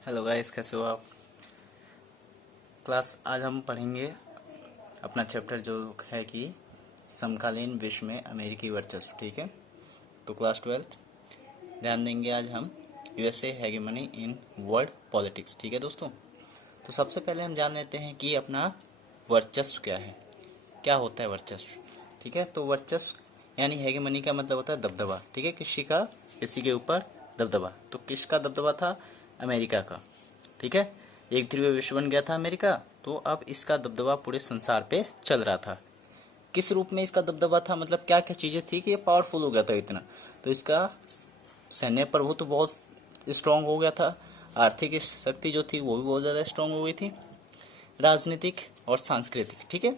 Hello guys, कैसे हो आप। क्लास आज हम पढ़ेंगे अपना चैप्टर जो है कि समकालीन विश्व में अमेरिकी वर्चस्व। ठीक है, तो क्लास 12 ध्यान देंगे आज हम यूएसए हेगेमनी इन वर्ल्ड पॉलिटिक्स। ठीक है दोस्तों, तो सबसे पहले हम जान लेते हैं कि अपना वर्चस्व क्या है, क्या होता है वर्चस्व। ठीक है, तो वर्चस्व यानी हेगेमनी का मतलब होता है दबदबा। ठीक है, किसी के ऊपर दबदबा। तो किसका दबदबा था? अमेरिका का। ठीक है, एक ध्रुवीय विश्व बन गया था अमेरिका, तो अब इसका दबदबा पूरे संसार पे चल रहा था। किस रूप में इसका दबदबा था, मतलब क्या क्या चीजें थी कि ये पावरफुल हो गया था इतना। तो इसका सैन्य प्रभुत्व तो बहुत स्ट्रांग हो गया था, आर्थिक शक्ति जो थी वो भी बहुत ज़्यादा स्ट्रांग हो गई थी, राजनीतिक और सांस्कृतिक। ठीक है,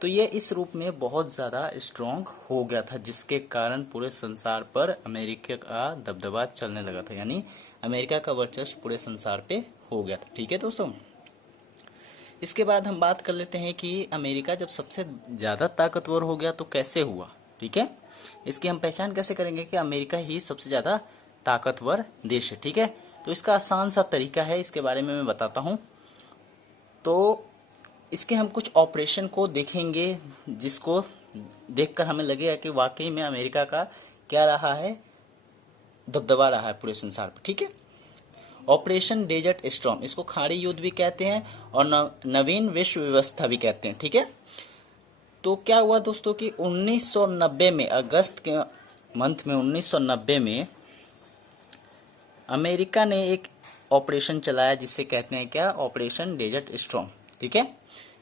तो ये इस रूप में बहुत ज़्यादा स्ट्रांग हो गया था, जिसके कारण पूरे संसार पर अमेरिका का दबदबा चलने लगा था, यानी अमेरिका का वर्चस्व पूरे संसार पे हो गया था। ठीक है दोस्तों, इसके बाद हम बात कर लेते हैं कि अमेरिका जब सबसे ज़्यादा ताकतवर हो गया तो कैसे हुआ। ठीक है, इसकी हम पहचान कैसे करेंगे कि अमेरिका ही सबसे ज़्यादा ताकतवर देश है। ठीक है, तो इसका आसान सा तरीका है, इसके बारे में मैं बताता हूँ। तो इसके हम कुछ ऑपरेशन को देखेंगे, जिसको देखकर हमें लगेगा कि वाकई में अमेरिका का क्या रहा है, दबदबा रहा है पूरे संसार पर। ठीक है, ऑपरेशन डेजर्ट स्टॉर्म, इसको खाड़ी युद्ध भी कहते हैं और नवीन विश्व व्यवस्था भी कहते हैं। ठीक है, तो क्या हुआ दोस्तों कि 1990 में, अगस्त के मंथ में 1990 में अमेरिका ने एक ऑपरेशन चलाया जिसे कहते हैं क्या, ऑपरेशन डेजर्ट स्टॉर्म। ठीक है,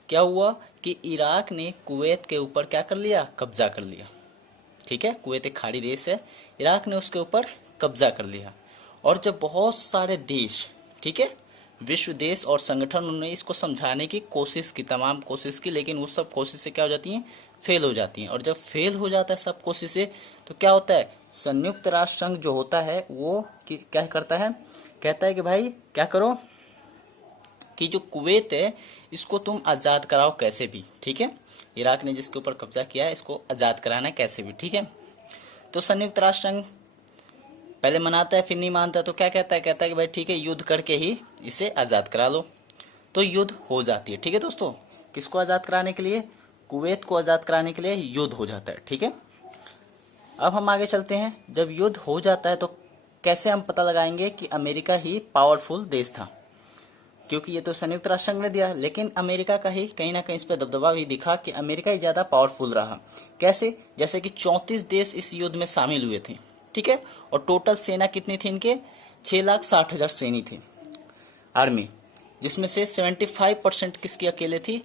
क्या हुआ कि इराक ने कुवैत के ऊपर क्या कर लिया, कब्जा कर लिया। ठीक है, कुवैत एक खाड़ी देश है, इराक ने उसके ऊपर कब्जा कर लिया। और जब बहुत सारे देश, ठीक है, विश्व देश और संगठन, उन्होंने इसको समझाने की कोशिश की, तमाम कोशिश की, लेकिन वो सब कोशिशें क्या हो जाती हैं, फेल हो जाती हैं। और जब फेल हो जाता है सब कोशिशें, तो क्या होता है, संयुक्त राष्ट्र संघ जो होता है वो क्या करता है, कहता है कि भाई क्या करो कि जो कुवैत है इसको तुम आज़ाद कराओ कैसे भी। ठीक है, इराक ने जिसके ऊपर कब्जा किया है इसको आज़ाद कराना है कैसे भी। ठीक है, तो संयुक्त राष्ट्र संघ पहले मनाता है, फिर नहीं मानता, तो क्या कहता है, कहता है कि भाई ठीक है, युद्ध करके ही इसे आज़ाद करा लो। तो युद्ध हो जाती है। ठीक है दोस्तों, किसको आज़ाद कराने के लिए, कुवैत को आज़ाद कराने के लिए युद्ध हो जाता है। ठीक है, अब हम आगे चलते हैं। जब युद्ध हो जाता है तो कैसे हम पता लगाएंगे कि अमेरिका ही पावरफुल देश था, क्योंकि ये तो संयुक्त राष्ट्र संघ ने दिया, लेकिन अमेरिका का ही कहीं ना कहीं इस पर दबदबा भी दिखा कि अमेरिका ही ज़्यादा पावरफुल रहा। कैसे, जैसे कि 34 देश इस युद्ध में शामिल हुए थे। ठीक है, और टोटल सेना कितनी थी इनके, 6,60,000 सैनिक थे, आर्मी, जिसमें से 75% किसकी अकेले थी,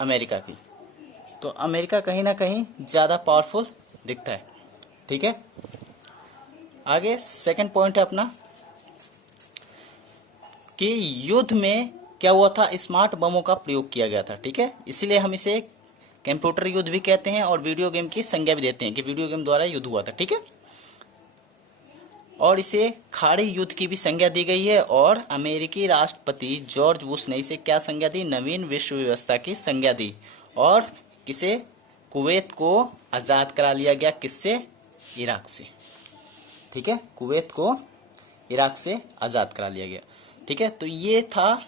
अमेरिका की। तो अमेरिका कहीं ना कहीं ज़्यादा पावरफुल दिखता है। ठीक है, आगे सेकंड पॉइंट है अपना कि युद्ध में क्या हुआ था, स्मार्ट बमों का प्रयोग किया गया था। ठीक है, इसलिए हम इसे कंप्यूटर युद्ध भी कहते हैं और वीडियो गेम की संज्ञा भी देते हैं कि वीडियो गेम द्वारा युद्ध हुआ था। ठीक है, और इसे खाड़ी युद्ध की भी संज्ञा दी गई है, और अमेरिकी राष्ट्रपति जॉर्ज बुश ने इसे क्या संज्ञा दी, नवीन विश्व व्यवस्था की संज्ञा दी। और किसे, कुवैत को आज़ाद करा लिया गया, किससे, इराक से। ठीक है, कुवैत को इराक से आज़ाद करा लिया गया। ठीक है, तो ये था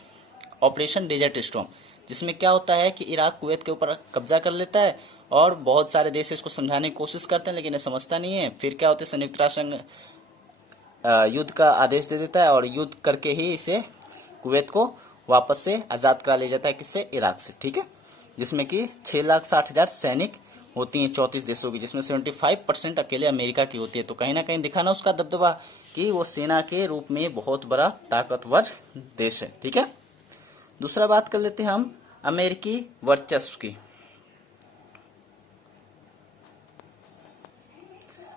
ऑपरेशन डेजर्ट स्टॉर्म, जिसमें क्या होता है कि इराक कुवैत के ऊपर कब्जा कर लेता है और बहुत सारे देश इसको समझाने की कोशिश करते हैं, लेकिन ये समझता नहीं है। फिर क्या होता है, संयुक्त राष्ट्र संघ युद्ध का आदेश दे देता है और युद्ध करके ही इसे, कुवैत को वापस से आज़ाद करा लिया जाता है, किससे, इराक से। ठीक है, जिसमें कि 6,60,000 सैनिक होती हैं 34 देशों की, जिसमें 75% अकेले अमेरिका की होती है। तो कहीं ना कहीं दिखाना उसका दबदबा कि वो सेना के रूप में बहुत बड़ा ताकतवर देश है। ठीक है, दूसरा बात कर लेते हैं हम अमेरिकी वर्चस्व की।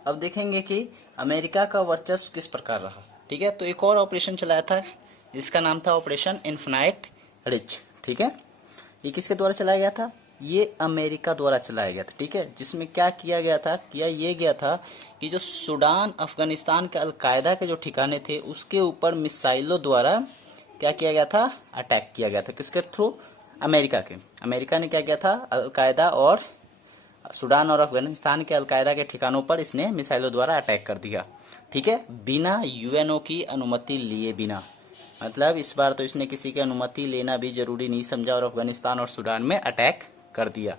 अब देखेंगे कि अमेरिका का वर्चस्व किस प्रकार रहा। ठीक है, तो एक और ऑपरेशन चलाया था जिसका नाम था ऑपरेशन इन्फिनाइट रिच। ठीक है, ये किसके द्वारा चलाया गया था, ये अमेरिका द्वारा चलाया गया था। ठीक है, जिसमें क्या किया गया था, किया ये गया था कि जो सूडान अफगानिस्तान के अलकायदा के जो ठिकाने थे उसके ऊपर मिसाइलों द्वारा क्या किया गया था, अटैक किया गया था, किसके थ्रू, अमेरिका के। अमेरिका ने क्या किया था, अलकायदा और सूडान और अफगानिस्तान के अलकायदा के ठिकानों पर इसने मिसाइलों द्वारा अटैक कर दिया। ठीक है, बिना यूएनओ की अनुमति लिए बिना। मतलब इस बार तो इसने किसी की अनुमति लेना भी जरूरी नहीं समझा और अफगानिस्तान और सूडान में अटैक कर दिया।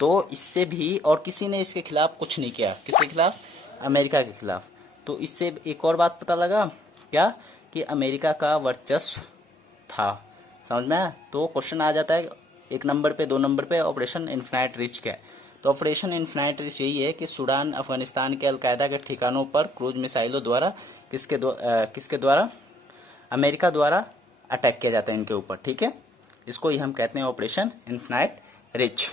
तो इससे भी और किसी ने इसके खिलाफ कुछ नहीं किया। किसके खिलाफ? अमेरिका के खिलाफ। तो इससे एक और बात पता लगा क्या, कि अमेरिका का वर्चस्व था। समझ में आया? तो क्वेश्चन आ जाता है 1 नंबर पे, 2 नंबर पे, ऑपरेशन इन्फिनाइट रिच क्या है? तो ऑपरेशन इन्फिनाइट रिच यही है कि सूडान अफगानिस्तान के अलकायदा के ठिकानों पर क्रूज मिसाइलों द्वारा किसके द्वारा अमेरिका द्वारा अटैक किया जाता है इनके ऊपर। ठीक है, इसको ही हम कहते हैं ऑपरेशन इन्फिनाइट रिच।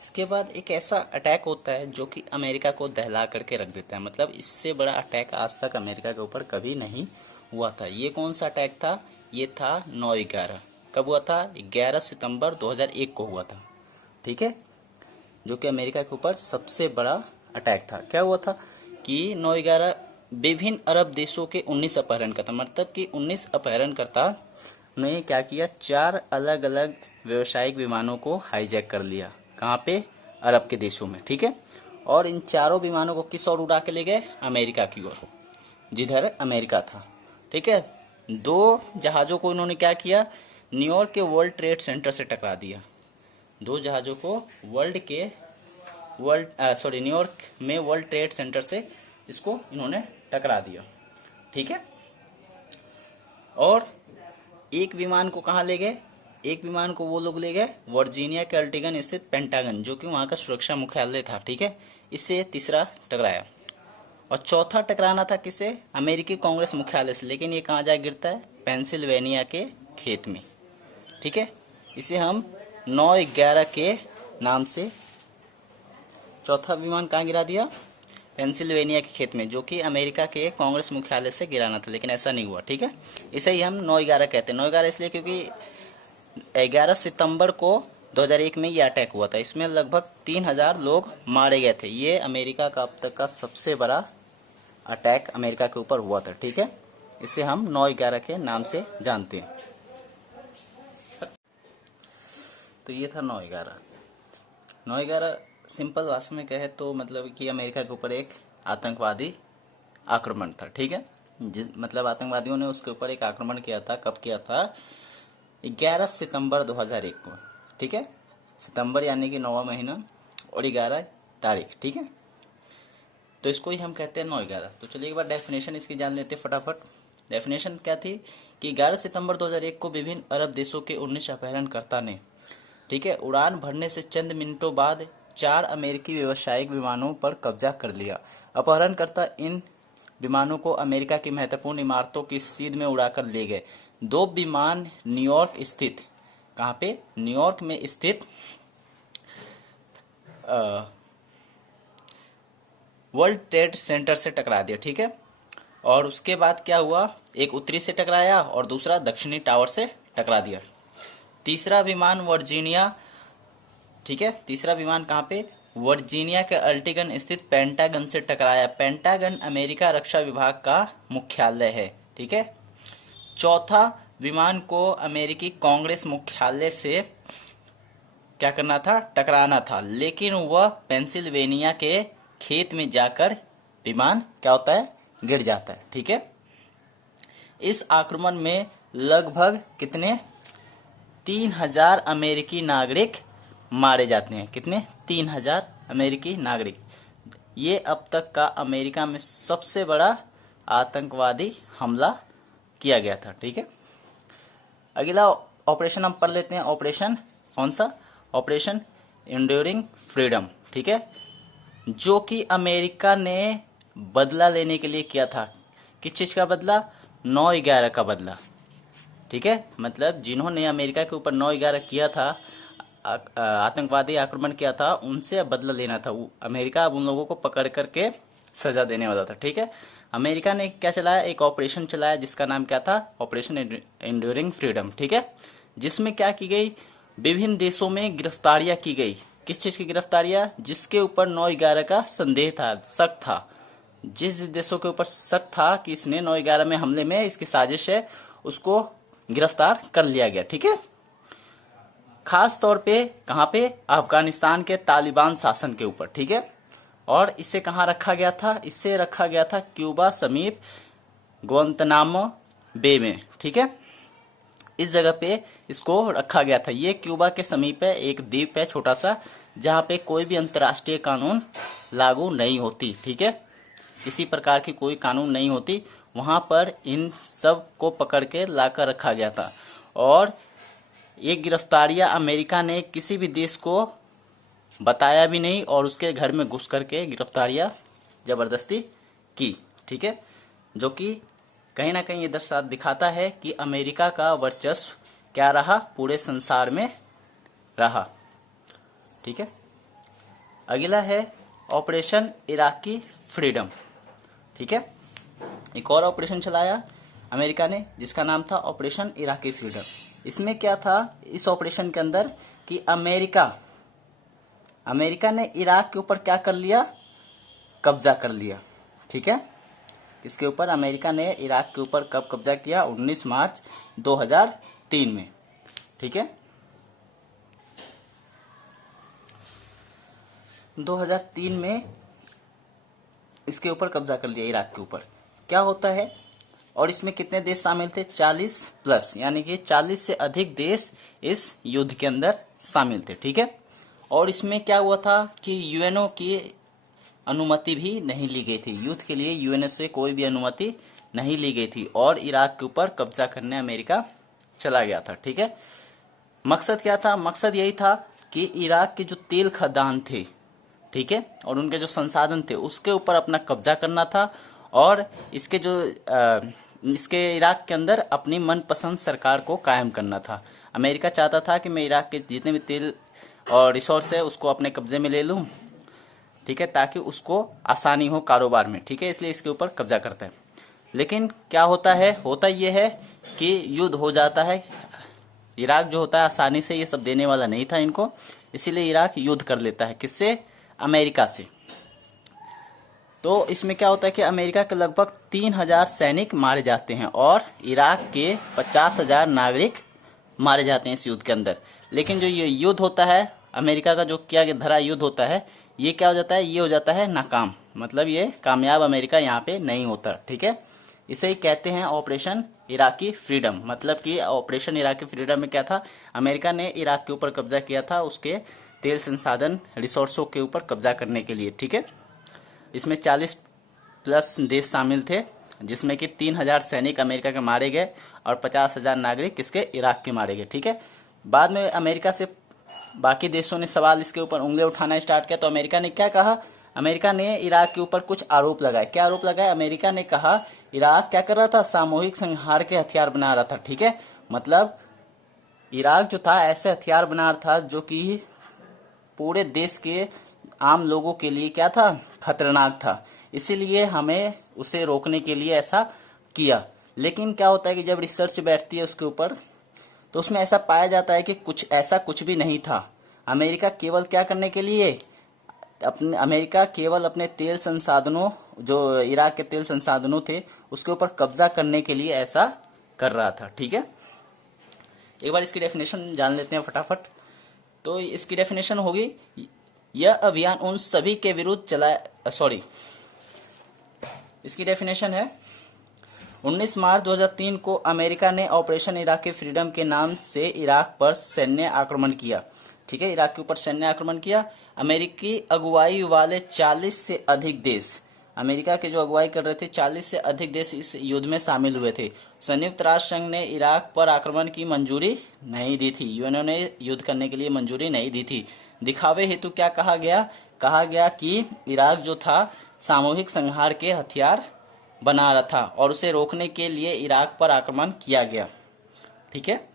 इसके बाद एक ऐसा अटैक होता है जो कि अमेरिका को दहला करके रख देता है। मतलब इससे बड़ा अटैक आज तक अमेरिका के ऊपर कभी नहीं हुआ था। ये कौन सा अटैक था? ये था 9/11। कब हुआ था? 11 सितंबर 2001 को हुआ था। ठीक है, जो कि अमेरिका के ऊपर सबसे बड़ा अटैक था। क्या हुआ था कि 9/11 विभिन्न अरब देशों के 19 अपहरणकर्ता, मतलब कि 19 अपहरणकर्ता ने क्या किया, 4 अलग अलग व्यावसायिक विमानों को हाईजैक कर लिया। कहाँ पे? अरब के देशों में। ठीक है, और इन चारों विमानों को किस ओर उड़ा के ले गए? अमेरिका की ओर, जिधर अमेरिका था। ठीक है, 2 जहाज़ों को इन्होंने क्या किया, न्यूयॉर्क के वर्ल्ड ट्रेड सेंटर से टकरा दिया। 2 जहाज़ों को न्यूयॉर्क में वर्ल्ड ट्रेड सेंटर से इसको इन्होंने टकरा दिया। ठीक है, और एक विमान को कहाँ ले गए? एक विमान को वो लोग ले गए वर्जीनिया के अल्टिगन स्थित पेंटागन, जो कि वहाँ का सुरक्षा मुख्यालय था। ठीक है, इससे तीसरा टकराया। और चौथा टकराना था किससे? अमेरिकी कांग्रेस मुख्यालय से। लेकिन ये कहाँ जा गिरता है? पेंसिल्वेनिया के खेत में। ठीक है, इसे हम 9/11 के नाम से, चौथा विमान कहाँ गिरा दिया? पेंसिल्वेनिया के खेत में, जो कि अमेरिका के कांग्रेस मुख्यालय से गिराना था, लेकिन ऐसा नहीं हुआ। ठीक है, इसे ही हम 9/11 कहते हैं। 9/11 इसलिए क्योंकि 11 सितंबर को 2001 में ये अटैक हुआ था। इसमें लगभग 3000 लोग मारे गए थे। ये अमेरिका का अब तक का सबसे बड़ा अटैक अमेरिका के ऊपर हुआ था। ठीक है, इसे हम 9/11 के नाम से जानते हैं। तो ये था 9/11। 9/11 सिंपल भाषा में कहे तो मतलब कि अमेरिका के ऊपर एक आतंकवादी आक्रमण था। ठीक है, मतलब आतंकवादियों ने उसके ऊपर एक आक्रमण किया था। कब किया था? 11 सितंबर 2001 को। ठीक है, सितंबर यानी कि 9वां महीना और 11 तारीख। ठीक है, तो इसको ही हम कहते हैं 9/11। तो चलिए एक बार डेफिनेशन इसकी जान लेते हैं फटाफट। डेफिनेशन क्या थी कि 11 सितंबर 2001 को विभिन्न अरब देशों के 19 अपहरणकर्ता ने, ठीक है, उड़ान भरने से चंद मिनटों बाद 4 अमेरिकी व्यावसायिक विमानों पर कब्जा कर लिया। अपहरणकर्ता इन विमानों को अमेरिका की महत्वपूर्ण इमारतों की सीध में उड़ाकर ले गए। 2 विमान न्यूयॉर्क स्थित, कहाँ पे? न्यूयॉर्क में स्थित वर्ल्ड ट्रेड सेंटर से टकरा दिया। ठीक है, और उसके बाद क्या हुआ? एक उत्तरी से टकराया और दूसरा दक्षिणी टावर से टकरा दिया। तीसरा विमान वर्जीनिया, ठीक है, तीसरा विमान कहाँ पे? वर्जीनिया के अल्टिगन स्थित पेंटागन से टकराया। पेंटागन अमेरिका रक्षा विभाग का मुख्यालय है। ठीक है, चौथा विमान को अमेरिकी कांग्रेस मुख्यालय से क्या करना था? टकराना था, लेकिन वह पेंसिल्वेनिया के खेत में जाकर विमान क्या होता है? गिर जाता है। ठीक है, इस आक्रमण में लगभग कितने? 3000 अमेरिकी नागरिक मारे जाते हैं। कितने? 3000 अमेरिकी नागरिक। ये अब तक का अमेरिका में सबसे बड़ा आतंकवादी हमला किया गया था। ठीक है, अगला ऑपरेशन हम पढ़ लेते हैं। ऑपरेशन कौन सा? Operation enduring freedom. ठीक है, जो कि अमेरिका ने बदला लेने के लिए किया था। किस चीज का बदला? 9/11 का बदला। ठीक है, मतलब जिन्होंने अमेरिका के ऊपर 9/11 किया था, आतंकवादी आक्रमण किया था, उनसे बदला लेना था। अमेरिका अब उन लोगों को पकड़ करके सजा देने वाला था। ठीक है, अमेरिका ने क्या चलाया? एक ऑपरेशन चलाया जिसका नाम क्या था? Operation enduring freedom. ठीक है, जिसमें क्या की गई? विभिन्न देशों में गिरफ्तारियां की गई। किस चीज की गिरफ्तारियां? जिसके ऊपर 9/11 का संदेह था, शक था। जिस देशों के ऊपर शक था कि इसने 9/11 में हमले में इसकी साजिश है, उसको गिरफ्तार कर लिया गया। ठीक है, खास तौर पे कहां पे? अफगानिस्तान के तालिबान शासन के ऊपर। ठीक है, और इसे कहां रखा गया था? इसे रखा गया था क्यूबा समीप ग्वांतनामो बे में, ठीक है। इस जगह पे इसको रखा गया था। ये क्यूबा के समीप है, एक द्वीप है छोटा सा, जहाँ पे कोई भी अंतर्राष्ट्रीय कानून लागू नहीं होती, ठीक है। किसी प्रकार की कोई कानून नहीं होती। वहाँ पर इन सब को पकड़ के लाकर रखा गया था और ये गिरफ्तारियां अमेरिका ने किसी भी देश को बताया भी नहीं और उसके घर में घुस करके गिरफ्तारियां जबरदस्ती की, ठीक है। जो कि कहीं ना कहीं ये दिखाता है कि अमेरिका का वर्चस्व क्या रहा, पूरे संसार में रहा, ठीक है। अगला है ऑपरेशन इराकी फ्रीडम, ठीक है। एक और ऑपरेशन चलाया अमेरिका ने जिसका नाम था ऑपरेशन इराकी फ्रीडम। इसमें क्या था इस ऑपरेशन के अंदर कि अमेरिका ने इराक के ऊपर क्या कर लिया, कब्जा कर लिया, ठीक है। इसके ऊपर अमेरिका ने इराक के ऊपर कब कब्जा किया, 19 मार्च 2003 में, ठीक है। 2003 में इसके ऊपर कब्जा कर लिया इराक के ऊपर। क्या होता है और इसमें कितने देश शामिल थे, 40 प्लस, यानी कि 40 से अधिक देश इस युद्ध के अंदर शामिल थे, ठीक है। और इसमें क्या हुआ था कि यूएनओ की अनुमति भी नहीं ली गई थी। युद्ध के लिए यूएनओ से कोई भी अनुमति नहीं ली गई थी और इराक के ऊपर कब्जा करने अमेरिका चला गया था, ठीक है। मकसद क्या था, मकसद यही था कि इराक के जो तेल खदान थे, ठीक है, और उनके जो संसाधन थे उसके ऊपर अपना कब्जा करना था और इसके इराक के अंदर अपनी मनपसंद सरकार को कायम करना था। अमेरिका चाहता था कि मैं इराक के जितने भी तेल और रिसोर्स है उसको अपने कब्जे में ले लूं, ठीक है, ताकि उसको आसानी हो कारोबार में, ठीक है, इसलिए इसके ऊपर कब्जा करता है। लेकिन क्या होता है, होता ये है कि युद्ध हो जाता है। इराक जो होता है आसानी से ये सब देने वाला नहीं था इनको, इसीलिए इराक युद्ध कर लेता है, किससे, अमेरिका से। तो इसमें क्या होता है कि अमेरिका के लगभग 3000 सैनिक मारे जाते हैं और इराक के 50,000 नागरिक मारे जाते हैं इस युद्ध के अंदर। लेकिन जो ये युद्ध होता है अमेरिका का, जो किया गया धरा युद्ध होता है, ये क्या हो जाता है, ये हो जाता है नाकाम, मतलब ये कामयाब अमेरिका यहाँ पे नहीं होता, ठीक है। इसे ही कहते हैं ऑपरेशन इराकी फ्रीडम। मतलब कि ऑपरेशन इराकी फ्रीडम में क्या था, अमेरिका ने इराक के ऊपर कब्जा किया था, उसके तेल संसाधन रिसोर्सों के ऊपर कब्जा करने के लिए, ठीक है। इसमें 40 प्लस देश शामिल थे, जिसमें कि 3000 सैनिक अमेरिका के मारे गए और 50,000 नागरिक किसके, इराक के मारे गए, ठीक है। बाद में अमेरिका से बाकी देशों ने सवाल इसके ऊपर उंगली उठाना स्टार्ट किया, तो अमेरिका ने क्या कहा, अमेरिका ने इराक के ऊपर कुछ आरोप लगाए। क्या आरोप लगाए, अमेरिका ने कहा इराक क्या कर रहा था, सामूहिक संहार के हथियार बना रहा था, ठीक है। मतलब इराक जो था ऐसे हथियार बना रहा था जो कि पूरे देश के आम लोगों के लिए क्या था, खतरनाक था, इसीलिए हमें उसे रोकने के लिए ऐसा किया। लेकिन क्या होता है कि जब रिसर्च बैठती है उसके ऊपर, तो उसमें ऐसा पाया जाता है कि कुछ भी नहीं था। अमेरिका केवल क्या करने के लिए, अमेरिका केवल अपने तेल संसाधनों, जो इराक के तेल संसाधनों थे उसके ऊपर कब्जा करने के लिए ऐसा कर रहा था, ठीक है। एक बार इसकी डेफिनेशन जान लेते हैं फटाफट। तो इसकी डेफिनेशन होगी, यह अभियान उन सभी के विरुद्ध इसकी डेफिनेशन है, 19 मार्च 2003 को अमेरिका ने ऑपरेशन इराकी फ्रीडम के नाम से इराक पर सैन्य आक्रमण किया, ठीक है, इराक के ऊपर सैन्य आक्रमण किया। अमेरिकी अगुवाई वाले 40 से अधिक देश, अमेरिका के जो अगुवाई कर रहे थे 40 से अधिक देश इस युद्ध में शामिल हुए थे। संयुक्त राष्ट्र संघ ने इराक पर आक्रमण की मंजूरी नहीं दी थी, यूएनओ ने युद्ध करने के लिए मंजूरी नहीं दी थी। दिखावे हेतु क्या कहा गया कि इराक जो था सामूहिक संहार के हथियार बना रहा था और उसे रोकने के लिए इराक पर आक्रमण किया गया, ठीक है।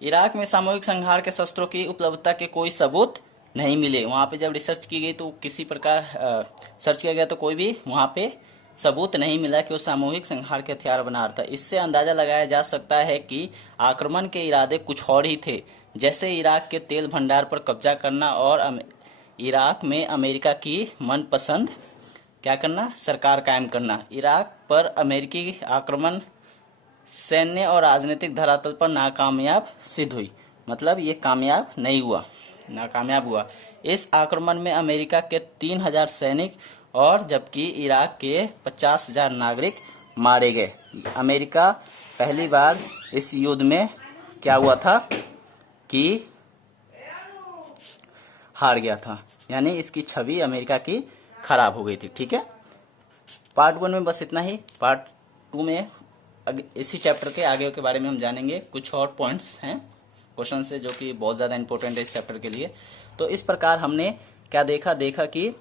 इराक में सामूहिक संहार के शस्त्रों की उपलब्धता के कोई सबूत नहीं मिले। वहाँ पे जब रिसर्च की गई तो किसी प्रकार सर्च किया गया तो कोई भी वहाँ पे सबूत नहीं मिला कि वो सामूहिक संहार के हथियार बना रहा था। इससे अंदाजा लगाया जा सकता है कि आक्रमण के इरादे कुछ और ही थे, जैसे इराक के तेल भंडार पर कब्जा करना और इराक में अमेरिका की मनपसंद क्या करना, सरकार कायम करना। इराक पर अमेरिकी आक्रमण सैन्य और राजनीतिक धरातल पर नाकामयाब सिद्ध हुई, मतलब ये कामयाब नहीं हुआ, नाकामयाब हुआ। इस आक्रमण में अमेरिका के 3000 सैनिक और जबकि इराक के 50,000 नागरिक मारे गए। अमेरिका पहली बार इस युद्ध में क्या हुआ था कि हार गया था, यानी इसकी छवि अमेरिका की खराब हो गई थी। ठीक है, पार्ट 1 में बस इतना ही। पार्ट 2 में इसी चैप्टर के आगे के बारे में हम जानेंगे। कुछ और पॉइंट्स हैं, क्वेश्चन है जो कि बहुत ज़्यादा इंपॉर्टेंट है इस चैप्टर के लिए। तो इस प्रकार हमने क्या देखा कि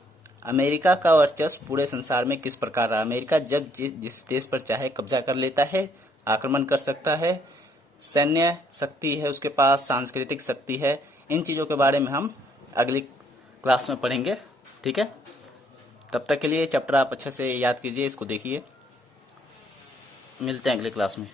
अमेरिका का वर्चस्व पूरे संसार में किस प्रकार रहा। अमेरिका जब जिस देश पर चाहे कब्जा कर लेता है, आक्रमण कर सकता है, सैन्य शक्ति है उसके पास, सांस्कृतिक शक्ति है। इन चीज़ों के बारे में हम अगली क्लास में पढ़ेंगे। ठीक है, तब तक के लिए चैप्टर आप अच्छे से याद कीजिए, इसको देखिए। मिलते हैं अगले क्लास में।